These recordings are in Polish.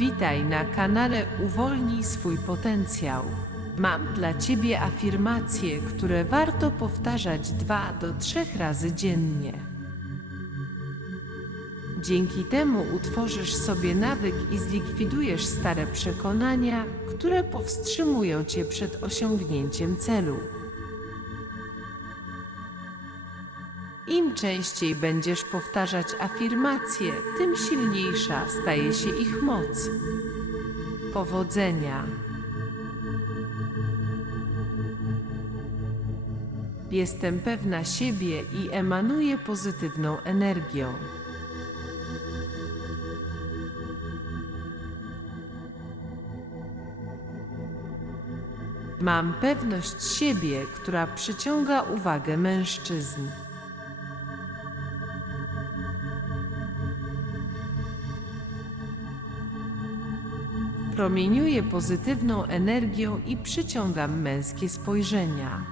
Witaj na kanale Uwolnij swój potencjał. Mam dla Ciebie afirmacje, które warto powtarzać dwa do trzech razy dziennie. Dzięki temu utworzysz sobie nawyk i zlikwidujesz stare przekonania, które powstrzymują Cię przed osiągnięciem celu. Częściej będziesz powtarzać afirmacje, tym silniejsza staje się ich moc. Powodzenia. Jestem pewna siebie i emanuję pozytywną energią. Mam pewność siebie, która przyciąga uwagę mężczyzn. Promieniuję pozytywną energią i przyciągam męskie spojrzenia.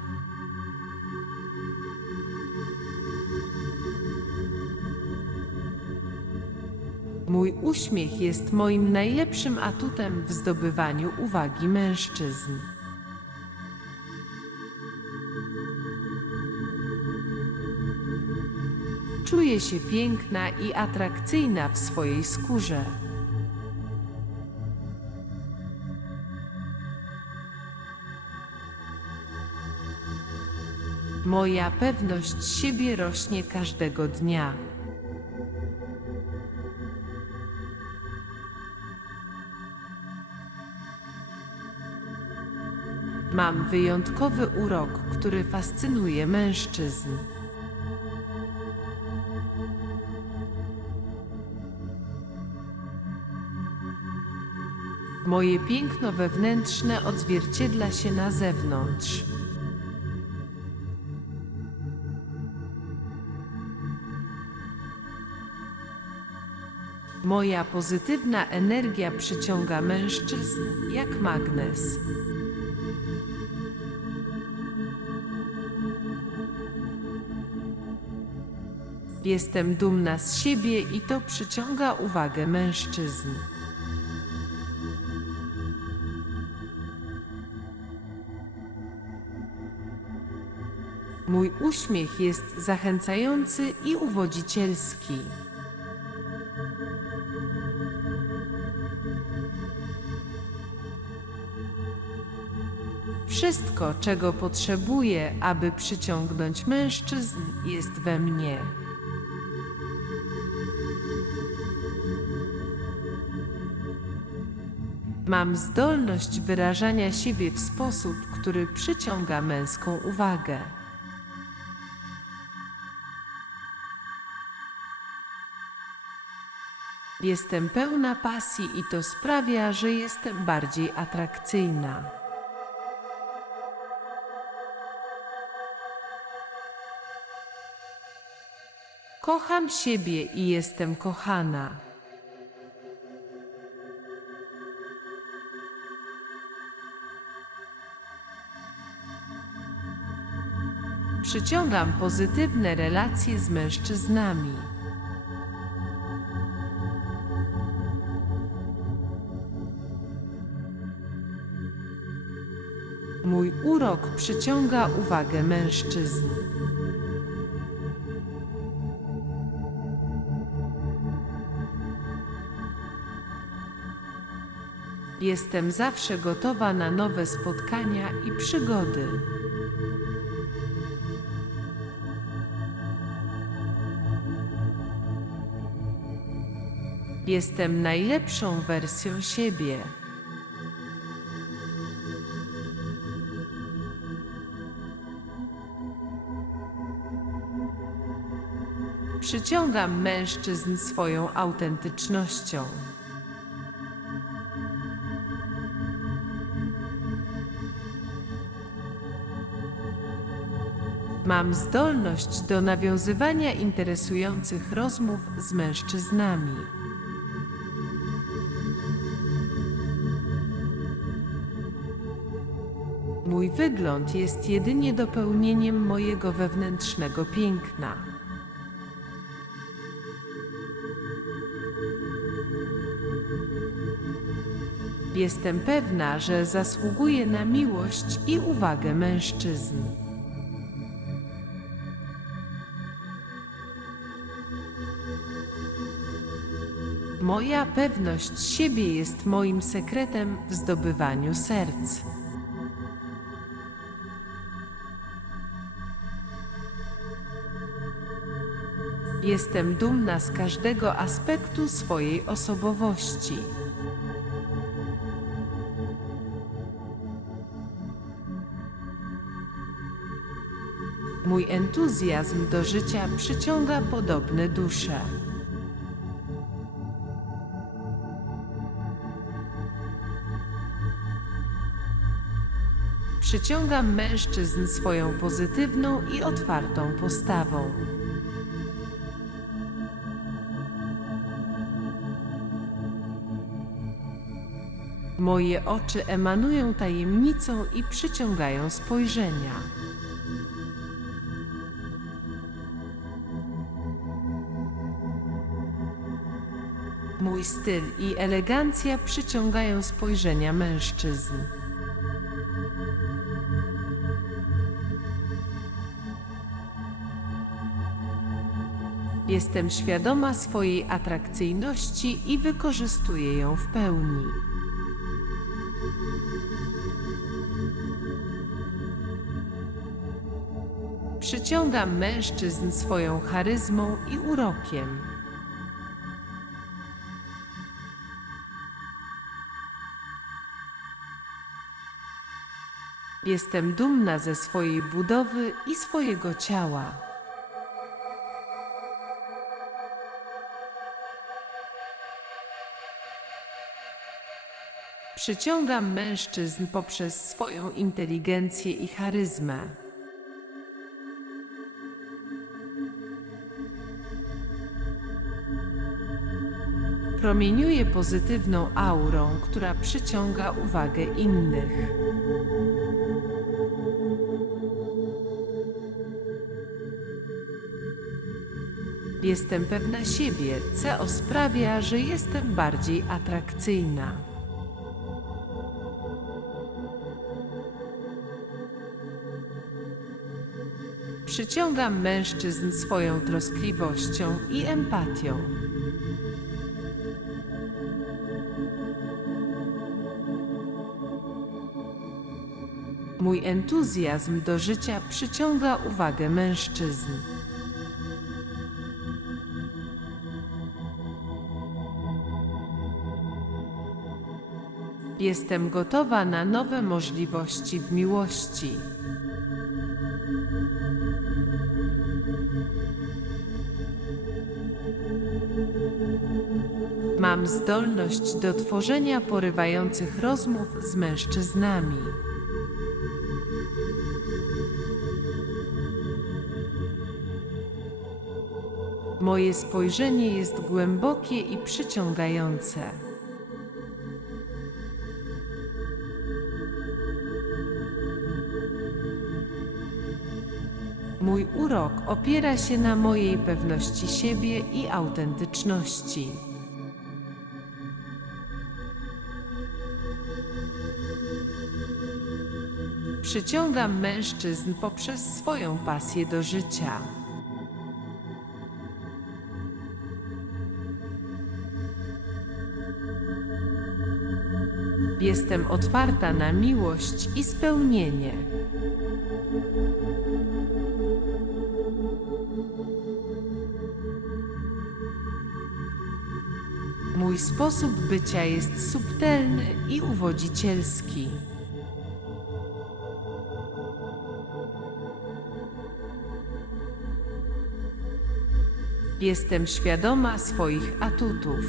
Mój uśmiech jest moim najlepszym atutem w zdobywaniu uwagi mężczyzn. Czuję się piękna i atrakcyjna w swojej skórze. Moja pewność siebie rośnie każdego dnia. Mam wyjątkowy urok, który fascynuje mężczyzn. Moje piękno wewnętrzne odzwierciedla się na zewnątrz. Moja pozytywna energia przyciąga mężczyzn jak magnes. Jestem dumna z siebie i to przyciąga uwagę mężczyzn. Mój uśmiech jest zachęcający i uwodzicielski. Wszystko, czego potrzebuję, aby przyciągnąć mężczyzn, jest we mnie. Mam zdolność wyrażania siebie w sposób, który przyciąga męską uwagę. Jestem pełna pasji i to sprawia, że jestem bardziej atrakcyjna. Kocham siebie i jestem kochana. Przyciągam pozytywne relacje z mężczyznami. Mój urok przyciąga uwagę mężczyzn. Jestem zawsze gotowa na nowe spotkania i przygody. Jestem najlepszą wersją siebie. Przyciągam mężczyzn swoją autentycznością. Mam zdolność do nawiązywania interesujących rozmów z mężczyznami. Mój wygląd jest jedynie dopełnieniem mojego wewnętrznego piękna. Jestem pewna, że zasługuję na miłość i uwagę mężczyzn. Moja pewność siebie jest moim sekretem w zdobywaniu serc. Jestem dumna z każdego aspektu swojej osobowości. Mój entuzjazm do życia przyciąga podobne dusze. Przyciągam mężczyzn swoją pozytywną i otwartą postawą. Moje oczy emanują tajemnicą i przyciągają spojrzenia. Mój styl i elegancja przyciągają spojrzenia mężczyzn. Jestem świadoma swojej atrakcyjności i wykorzystuję ją w pełni. Przyciągam mężczyzn swoją charyzmą i urokiem. Jestem dumna ze swojej budowy i swojego ciała. Przyciągam mężczyzn poprzez swoją inteligencję i charyzmę. Promieniuję pozytywną aurą, która przyciąga uwagę innych. Jestem pewna siebie, co sprawia, że jestem bardziej atrakcyjna. Przyciągam mężczyzn swoją troskliwością i empatią. Mój entuzjazm do życia przyciąga uwagę mężczyzn. Jestem gotowa na nowe możliwości w miłości. Mam zdolność do tworzenia porywających rozmów z mężczyznami. Moje spojrzenie jest głębokie i przyciągające. Mój urok opiera się na mojej pewności siebie i autentyczności. Przyciągam mężczyzn poprzez swoją pasję do życia. Jestem otwarta na miłość i spełnienie. Mój sposób bycia jest subtelny i uwodzicielski. Jestem świadoma swoich atutów.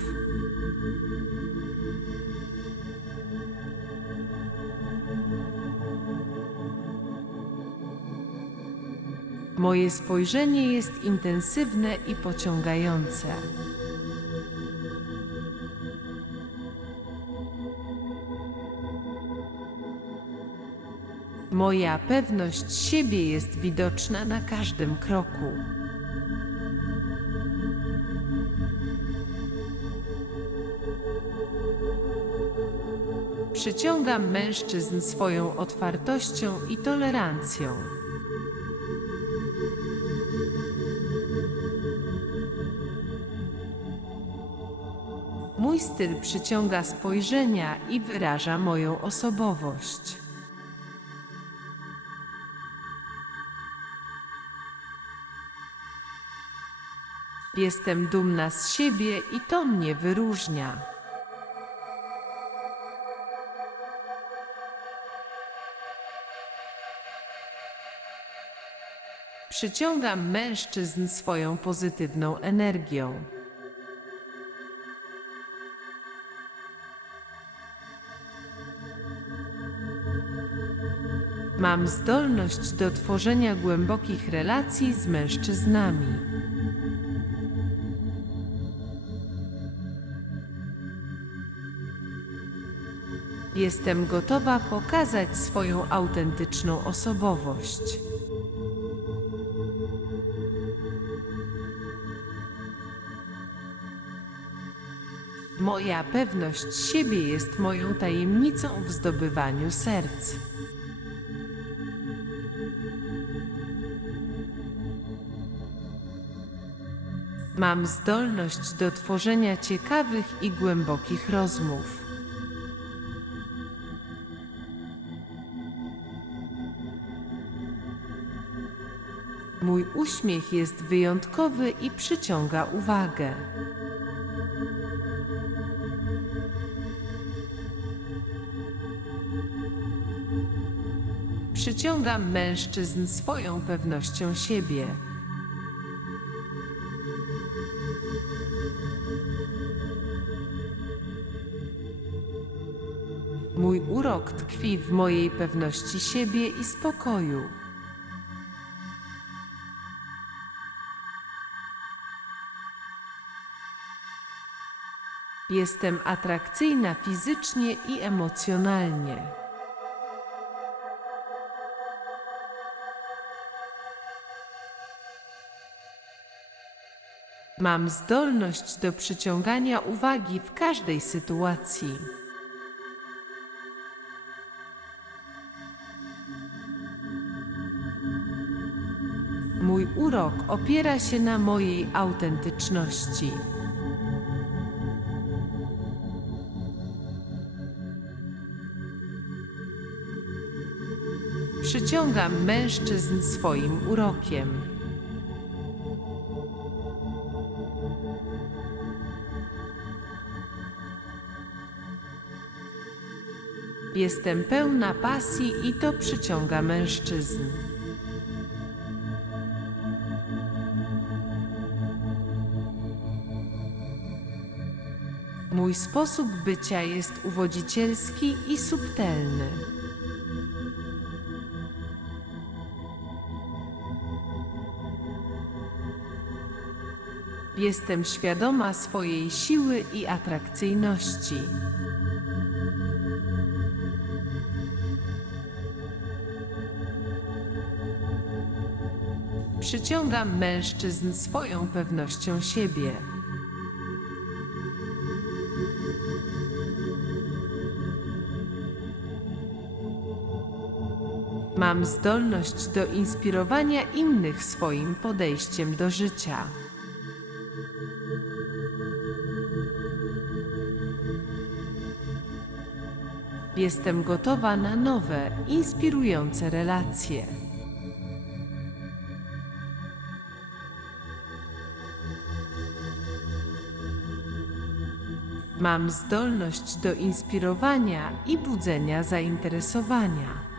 Moje spojrzenie jest intensywne i pociągające. Moja pewność siebie jest widoczna na każdym kroku. Przyciągam mężczyzn swoją otwartością i tolerancją. Mój styl przyciąga spojrzenia i wyraża moją osobowość. Jestem dumna z siebie i to mnie wyróżnia. Przyciągam mężczyzn swoją pozytywną energią. Mam zdolność do tworzenia głębokich relacji z mężczyznami. Jestem gotowa pokazać swoją autentyczną osobowość. Moja pewność siebie jest moją tajemnicą w zdobywaniu serc. Mam zdolność do tworzenia ciekawych i głębokich rozmów. Mój uśmiech jest wyjątkowy i przyciąga uwagę. Przyciągam mężczyzn swoją pewnością siebie. Mój urok tkwi w mojej pewności siebie i spokoju. Jestem atrakcyjna fizycznie i emocjonalnie. Mam zdolność do przyciągania uwagi w każdej sytuacji. Mój urok opiera się na mojej autentyczności. Przyciągam mężczyzn swoim urokiem. Jestem pełna pasji i to przyciąga mężczyzn. Mój sposób bycia jest uwodzicielski i subtelny. Jestem świadoma swojej siły i atrakcyjności. Przyciągam mężczyzn swoją pewnością siebie. Mam zdolność do inspirowania innych swoim podejściem do życia. Jestem gotowa na nowe, inspirujące relacje. Mam zdolność do inspirowania i budzenia zainteresowania.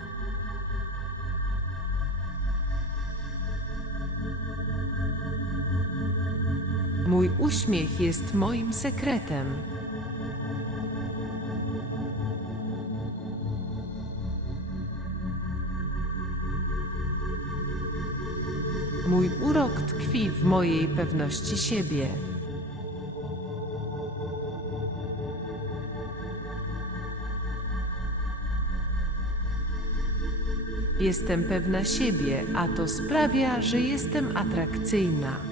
Mój uśmiech jest moim sekretem. Mój urok tkwi w mojej pewności siebie. Jestem pewna siebie, a to sprawia, że jestem atrakcyjna.